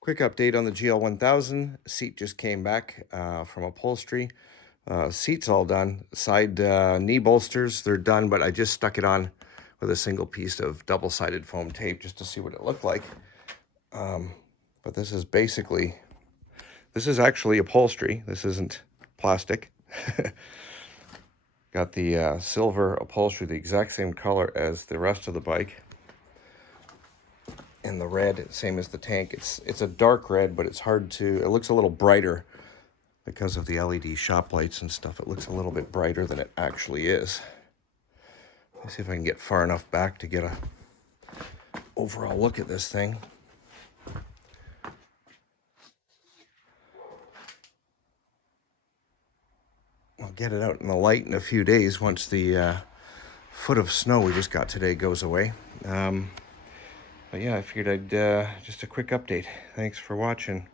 Quick update on the GL1000. Seat just came back from upholstery. Seat's all done. Side knee bolsters, they're done, but I just stuck it on with a single piece of double-sided foam tape just to see what it looked like. But this is actually upholstery. This isn't plastic. Got the silver upholstery, the exact same color as the rest of the bike. And the red, same as the tank. It's a dark red, but it's hard to, it looks a little brighter because of the LED shop lights and stuff. It looks a little bit brighter than it actually is. Let's see if I can get far enough back to get a overall look at this thing. I'll get it out in the light in a few days once the foot of snow we just got today goes away. But yeah, I figured I'd just a quick update. Thanks for watching.